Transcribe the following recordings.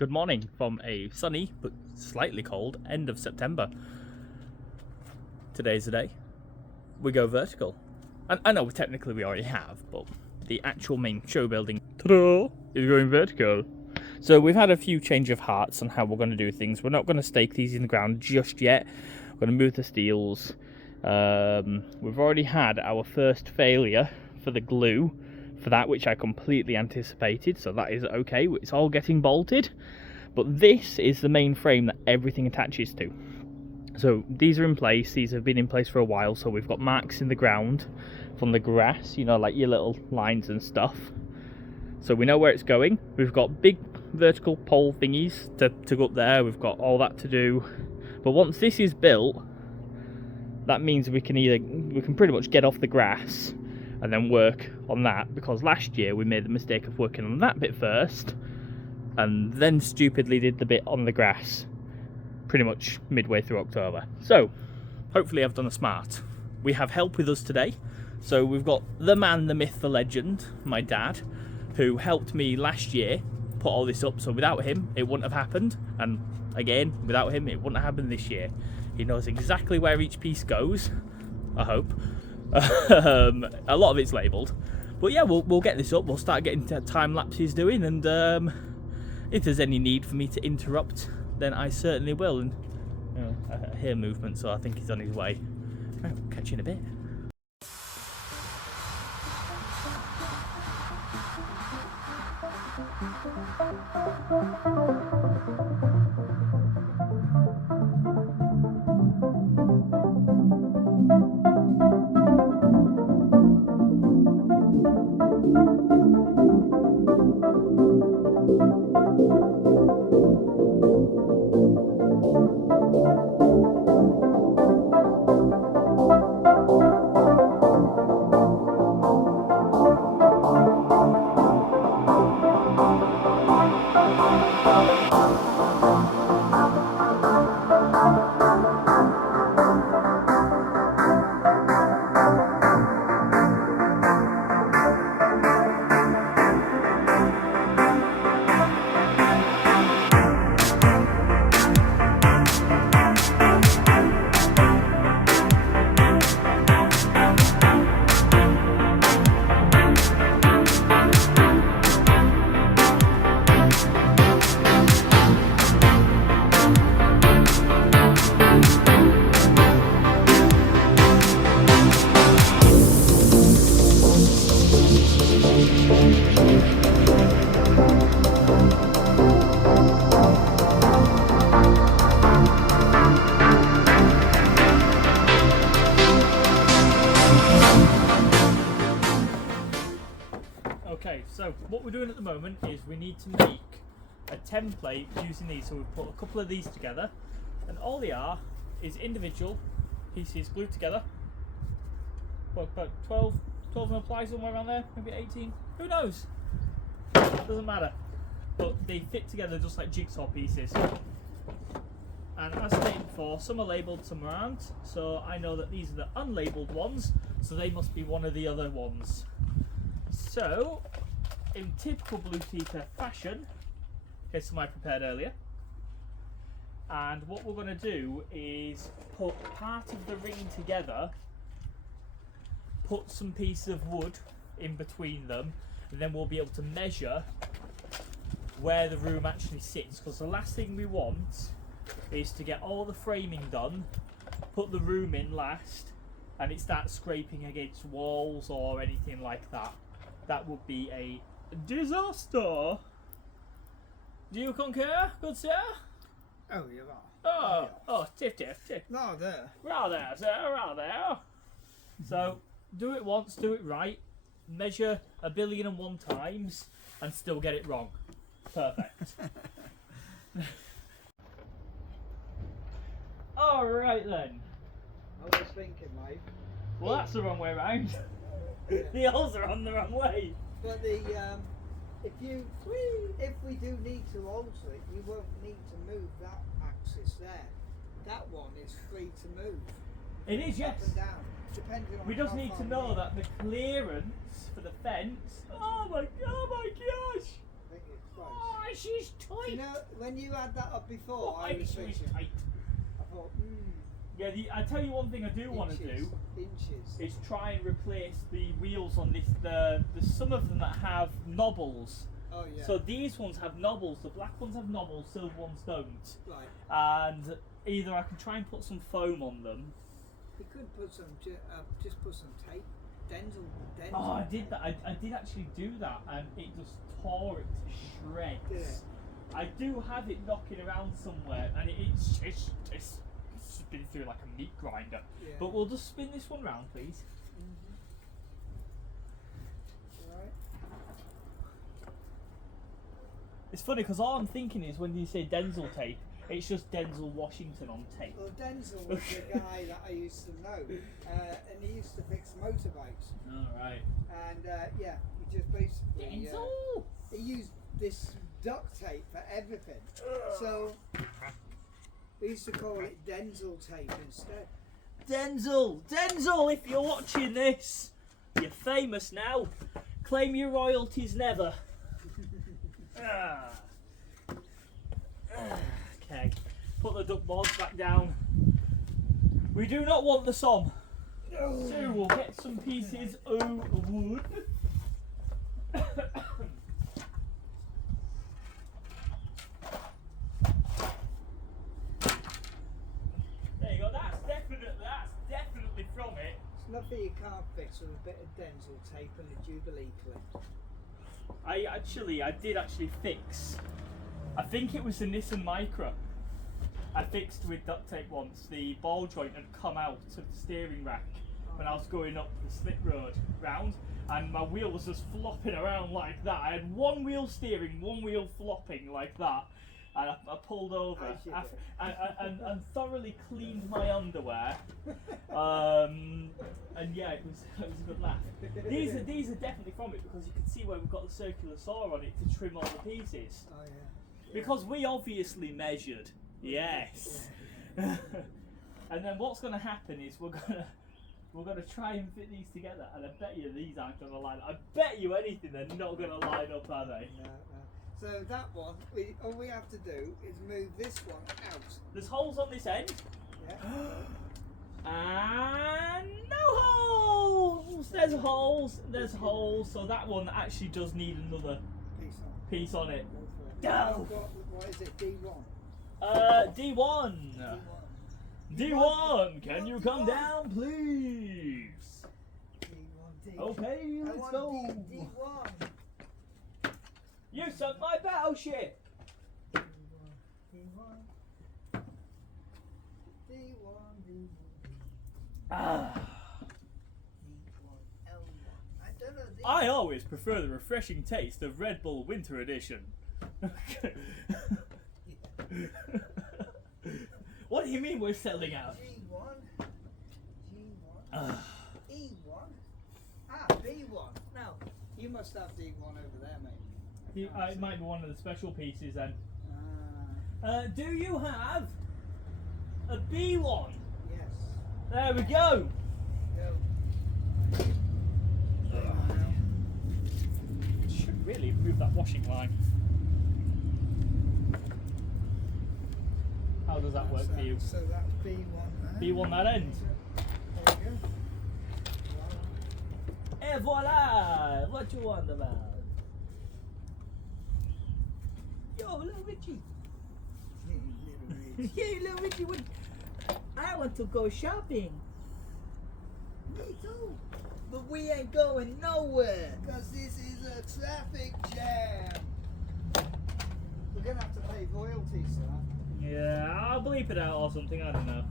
Good morning from a sunny but slightly cold end of September. Today's the day we go vertical. And I know technically we already have, but the actual main show building is going vertical. So we've had a few change of hearts on how we're going to do things. We're not going to stake these in the ground just yet. We're going to move the steels. We've already had our first failure for the glue for that, which I completely anticipated, so that is okay. It's all getting bolted, but this is the main frame that everything attaches to. So these are in place. These have been in place for a while, so we've got marks in the ground from the grass, you know, like your little lines and stuff, so we know where it's going. We've got big vertical pole thingies to go up there. We've got all that to do, but once this is built, that means we can pretty much get off the grass and then work on that, because last year we made the mistake of working on that bit first and then stupidly did the bit on the grass pretty much midway through October. So hopefully I've done a smart. We have help with us today, so we've got the man, the myth, the legend, my dad, who helped me last year put all this up. So without him it wouldn't have happened, and again without him it wouldn't have happened this year. He knows exactly where each piece goes, I hope. A lot of it's labelled, but yeah, we'll get this up. We'll start getting time lapses doing, and if there's any need for me to interrupt, then I certainly will. And you know, I hear movement, so I think he's on his way. Right, we'll catch you in a bit. Okay, so what we're doing at the moment is we need to make a template using these. So we've put a couple of these together, and all they are is individual pieces glued together. About 12 mil ply, somewhere around there, maybe 18, who knows, doesn't matter, but they fit together just like jigsaw pieces. And as stated before, some are labelled, some aren't, so I know that these are the unlabelled ones, so they must be one of the other ones. So, in typical Bluetooth fashion, here's some I prepared earlier. And what we're going to do is put part of the ring together, put some piece of wood in between them, and then we'll be able to measure where the room actually sits. Because the last thing we want is to get all the framing done, put the room in last, and it starts scraping against walls or anything like that. That would be a disaster. Do you concur, good sir? Oh, you are. Oh, tiff. Rather. Rather, sir, rather. So, do it once, do it right, measure 1,000,001 times, and still get it wrong. Perfect. Alright then. I was thinking, mate. Well, that's the wrong way round. The holes are on the wrong way. But if we do need to alter it, you won't need to move that axis there. That one is free to move. It is, yes. Up and down, depending on. We just how need far to you know need. that the clearance for the fence. Oh my gosh! I think it's close. Oh, I she's tight. You know, when you had that up before, Oh, I was she's thinking, tight. I thought, Yeah, I tell you one thing I do want to do inches. is try and replace the wheels on this. There's some of them that have knobbles. Oh yeah. So these ones have knobbles. The black ones have knobbles, silver ones don't. Right. And either I can try and put some foam on them. You could put some, just put some tape, Denzel. Oh, I did that. I did actually do that, and it just tore it to shreds. Yeah. I do have it knocking around somewhere, and it's been through like a meat grinder. Yeah. But we'll just spin this one round, please. Right. It's funny because all I'm thinking is when you say Denzel tape, it's just Denzel Washington on tape. Well, Denzel was the guy that I used to know, and he used to fix motorbikes. All right. And yeah, he just basically Denzel. he used this duct tape for everything. So we used to call it Denzel tape instead. Denzel, if you're watching this, you're famous now. Claim your royalties never. Okay, put the duck boards back down. We do not want the som. So we'll get some pieces of wood. There you go. That's definitely from it. It's nothing you can't fix with a bit of Denzel tape and a Jubilee clip. I did actually fix. I think it was the Nissan Micra. I fixed with duct tape once. The ball joint had come out of the steering rack when I was going up the slip road round, and my wheel was just flopping around like that. I had one wheel steering, one wheel flopping like that, and I pulled over and thoroughly cleaned my underwear. And yeah, it was a good laugh. These are definitely from it because you can see where we've got the circular saw on it to trim all the pieces. Oh yeah. Because we obviously measured, yes. And then what's going to happen is we're gonna try and fit these together, and I bet you these aren't going to line up. I bet you anything they're not going to line up, are they? No. So that one, all we have to do is move this one out. There's holes on this end. Yeah. And no holes. There's holes. So that one actually does need another piece on it. Go for it. What is it? D1. D1. D1, can you come down, please? D1. Okay, let's go. D1. You sunk my battleship. D1. Ah. L1. I don't know. I always prefer the refreshing taste of Red Bull Winter Edition. What do you mean we're selling out? G1. E1. B1. Now, you must have D1 over there, mate. It might be one of the special pieces then. Ah. Do you have a B1? Yes. There we go. Go. Should really move that washing line. How does that work for you? So that's B1 there. B1 that end. There you go. Et voila! What you want about? Yo, little Richie. Hey, little Richie, I want to go shopping. Me too. But we ain't going nowhere. Because this is a traffic jam. We're going to have to pay royalties for that. Yeah, I'll bleep it out or something, I don't know.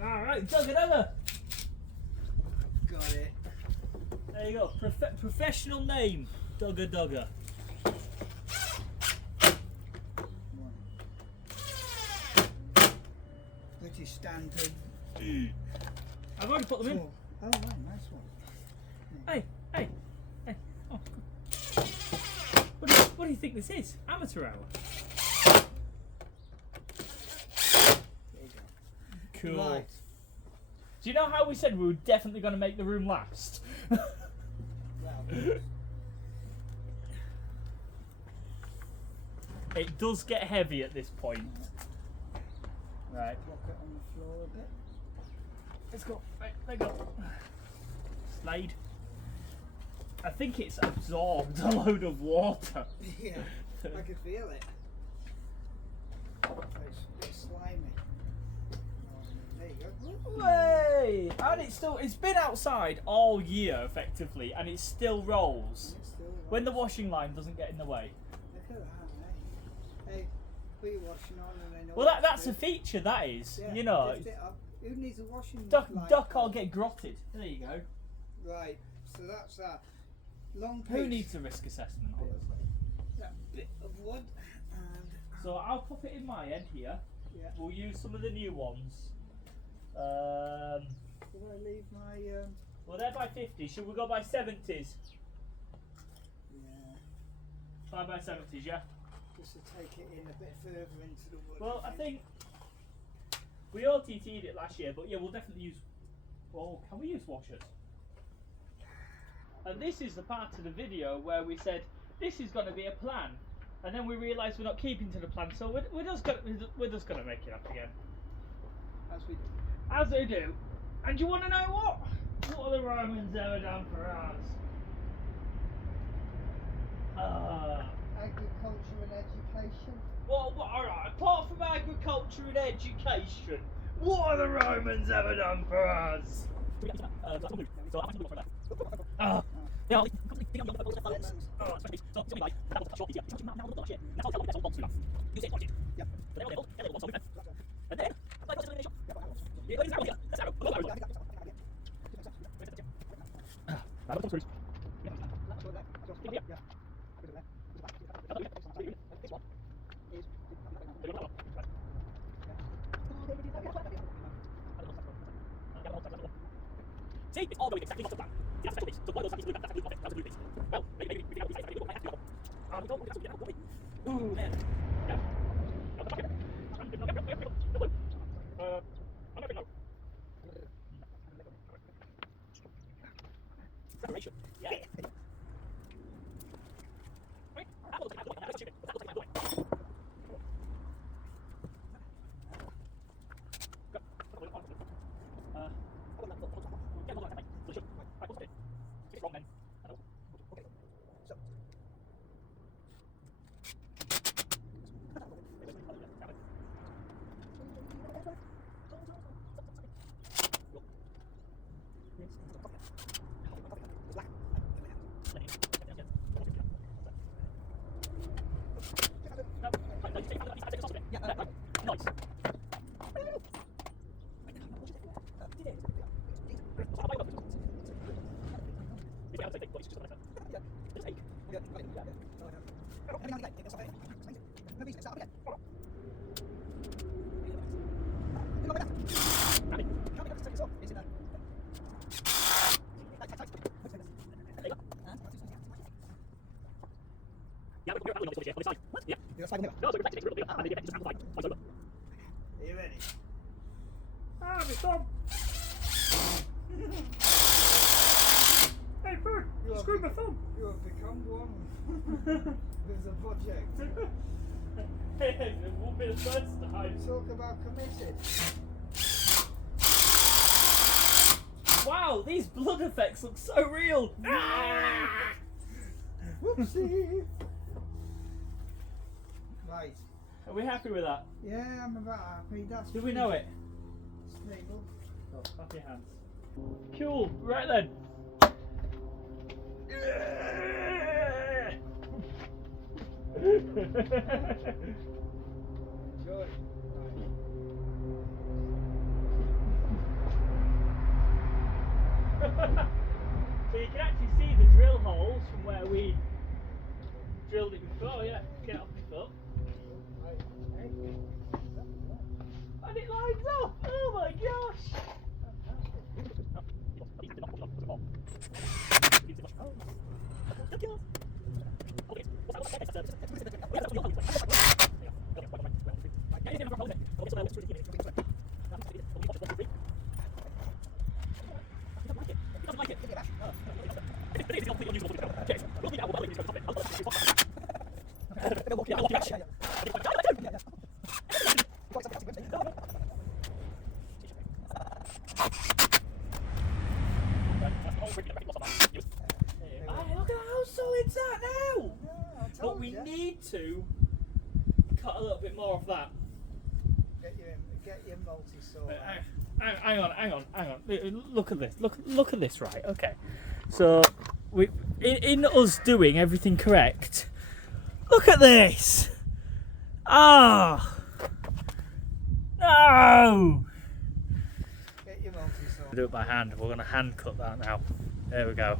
Alright, Dugga. Got it. There you go, professional name, Dugga. British standard. I've already put them in. Oh, right, nice one. Hey. Oh, what do you think this is? Amateur hour. There you go. Cool. Right. Do you know how we said we were definitely going to make the room last? Well, It does get heavy at this point. Right. block it on the floor a bit. Let's go. Right, let go. Slide. I think it's absorbed a load of water. Yeah, I could feel it. It's a bit slimy. There you go. Way! And it's been outside all year effectively, and it still rolls. It's still When the washing line doesn't get in the way. Look at that, eh? Hey, put your washing on and then. Well, that's a feature. That is, Yeah, you know. lift it up. Who needs a washing Duck line? or get grotted. There you go. Right, so that's that. Long piece. Who needs a risk assessment, honestly? That bit of wood and So I'll pop it in my end here. yeah. We'll use some of the new ones. Did I leave my Well, they're by 50. Should we go by 70s? yeah, 5 by 70s, yeah? just to take it in a bit further into the wood. Well, I think we OTT'd it last year, but yeah, we'll definitely use. Oh, can we use washers? And this is the part of the video where we said this is going to be a plan, and then we realised we're not keeping to the plan, so we're just gonna make it up again, As we do. as they do. And you want to know what? What have the Romans ever done for us? Agriculture and education. Well, alright, apart from agriculture and education, what have the Romans ever done for us? See, it's all going exactly to plan. Yeah, that's special. So why those happy to do that? That's a blue piece. Well, maybe we can have a little bit. We don't get something. Ooh, man. Yeah. I'm not going to Separation. Yeah. Wait, that looks like I'm doing. That looks like I'm doing. Are you ready? Ah, my thumb! Hey, bird! You Screw my thumb! You have become one with the project. Hey, it won't be the first time. Talk about committed. Wow, these blood effects look so real! Ah! Whoopsie. Right. Are we happy with that? Yeah, I'm about happy. That's Do we know it? stable. Oh, clap your hands. Cool, right then. Enjoy. So you can actually see the drill holes from where we drilled it before, yeah. Get it off my foot. And it lines up! Oh my gosh! Look at how solid's that now! Yeah, I But told we you. need to cut a little bit more of that. Get your multi-saw. Hang on. Look at this. Look at this, right? Okay. So we in us doing everything correct. Look at this. Ah. No. Get your multi-saw. Do it by hand. We're gonna hand cut that now. There we go.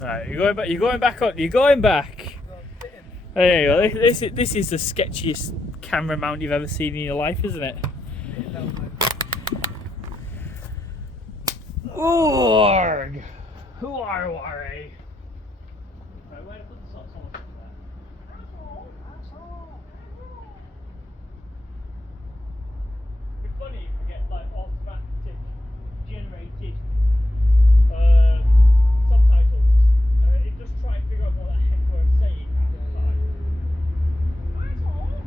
Right, you're going back. You're going back on. You're going back. Go on, bit him. There you go. This is the sketchiest camera mount you've ever seen in your life, isn't it? Bit him elbow. Org! Who are worry? Right, where to put the socks on there? It'd be funny if we get like automatic generated subtitles. It just try and figure out what the heck we're saying half the time.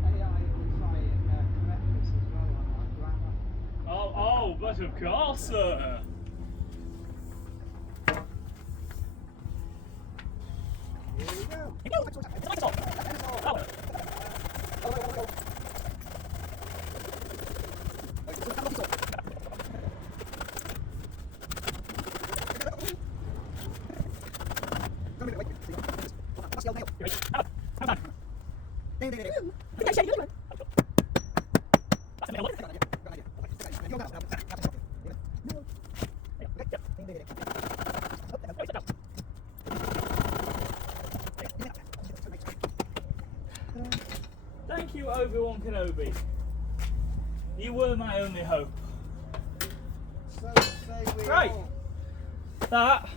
AI will try and correct this as well on our grammar. Oh, but of course, sir. Here we go. Thank you, Obi-Wan Kenobi. You were my only hope. So say we Right. all. That.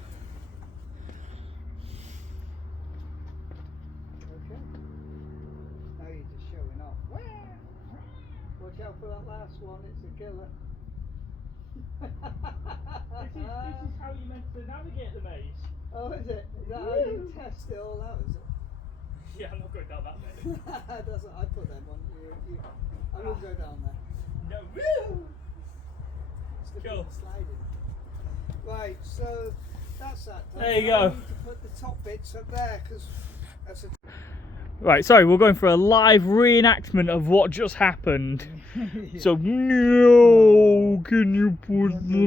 Okay. Now you're just showing off. Watch out for that last one, it's a killer. This is how you meant to navigate the maze. Oh, is it? Is that how you test it all out, is it? Yeah, I'm not going down that maze. That's what I put them on. I will go down there. No. Stick Cool. on sliding. Right, so that's that. There you Now go. we need to put the top bits up there because that's a. Right, sorry, we're going for a live reenactment of what just happened. So, no, can you put the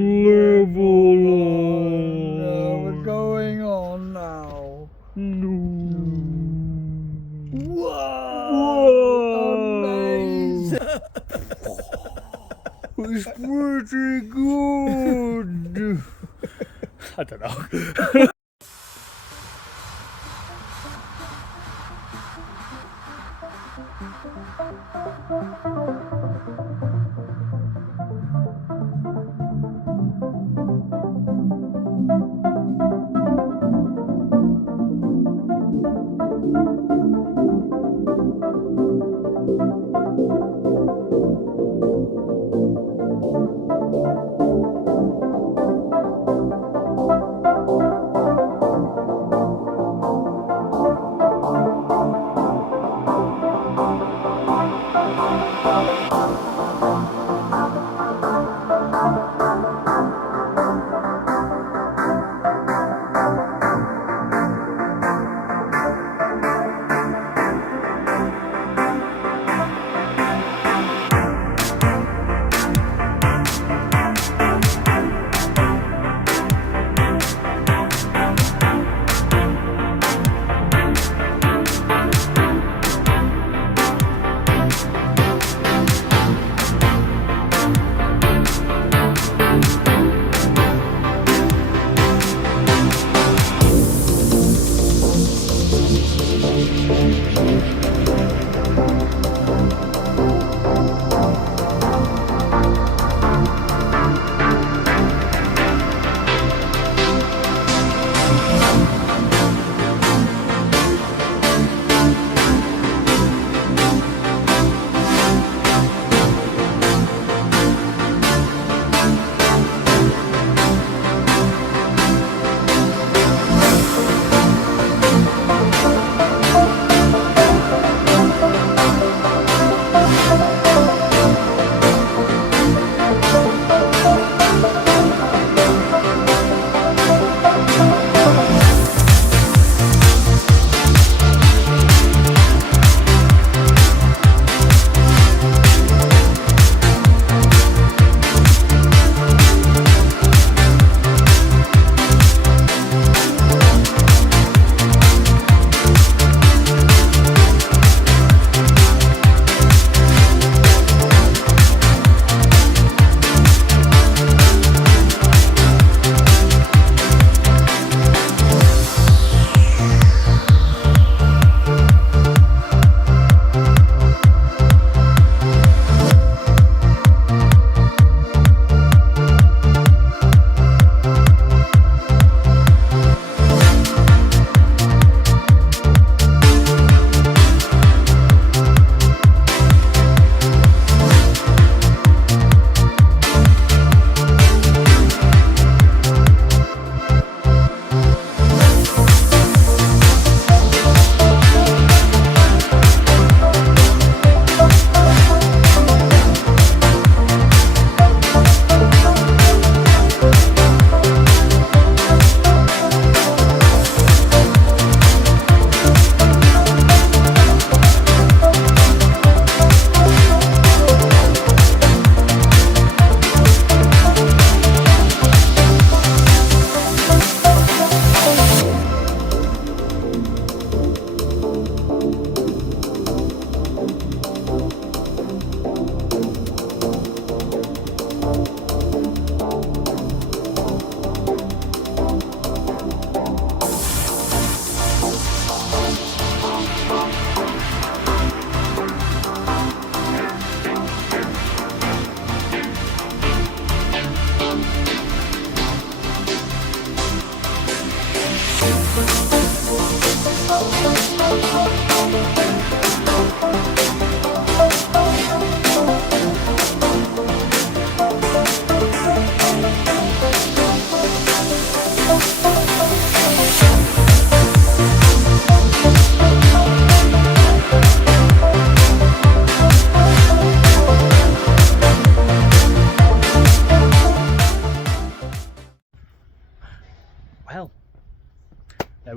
level on? we're going on now. No. Whoa! Amazing! It's pretty good. I don't know.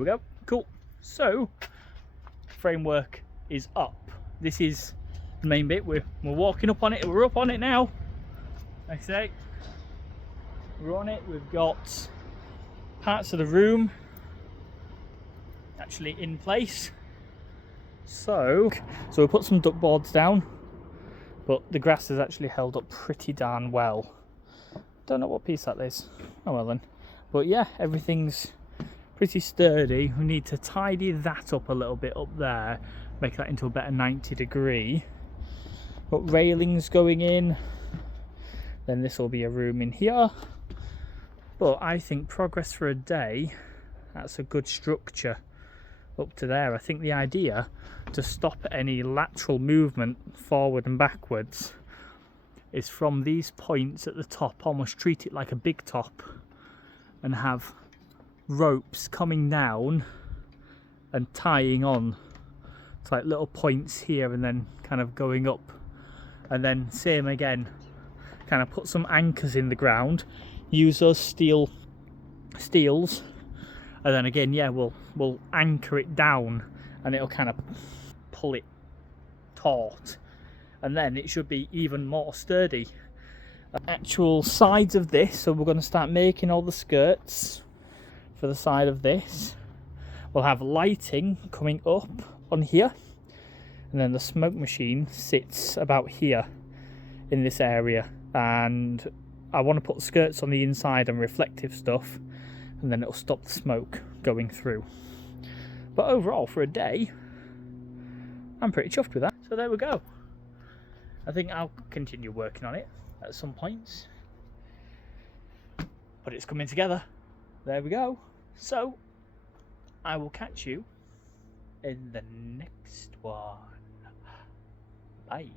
we go. Cool. So, framework is up. This is the main bit. We're walking up on it. We're up on it now. Like I say, we're on it. We've got parts of the room actually in place. So we put some duck boards down, but the grass has actually held up pretty darn well. Don't know what piece that is. Oh well then. But yeah, everything's pretty sturdy. We need to tidy that up a little bit up there, make that into a better 90-degree. Got railings going in. Then this will be a room in here. But I think progress for a day, that's a good structure up to there. I think the idea to stop any lateral movement forward and backwards is from these points at the top, almost treat it like a big top and have ropes coming down and tying on to like little points here and then kind of going up, and then same again, kind of put some anchors in the ground, use those steels, and then again, yeah, we'll anchor it down and it'll kind of pull it taut, and then it should be even more sturdy. Actual sides of this, so we're going to start making all the skirts for the side of this. We'll have lighting coming up on here, and then the smoke machine sits about here in this area, and I want to put skirts on the inside and reflective stuff, and then it'll stop the smoke going through. But overall, for a day, I'm pretty chuffed with that. So there we go. I think I'll continue working on it at some points, but it's coming together. There we go. So I will catch you in the next one. Bye.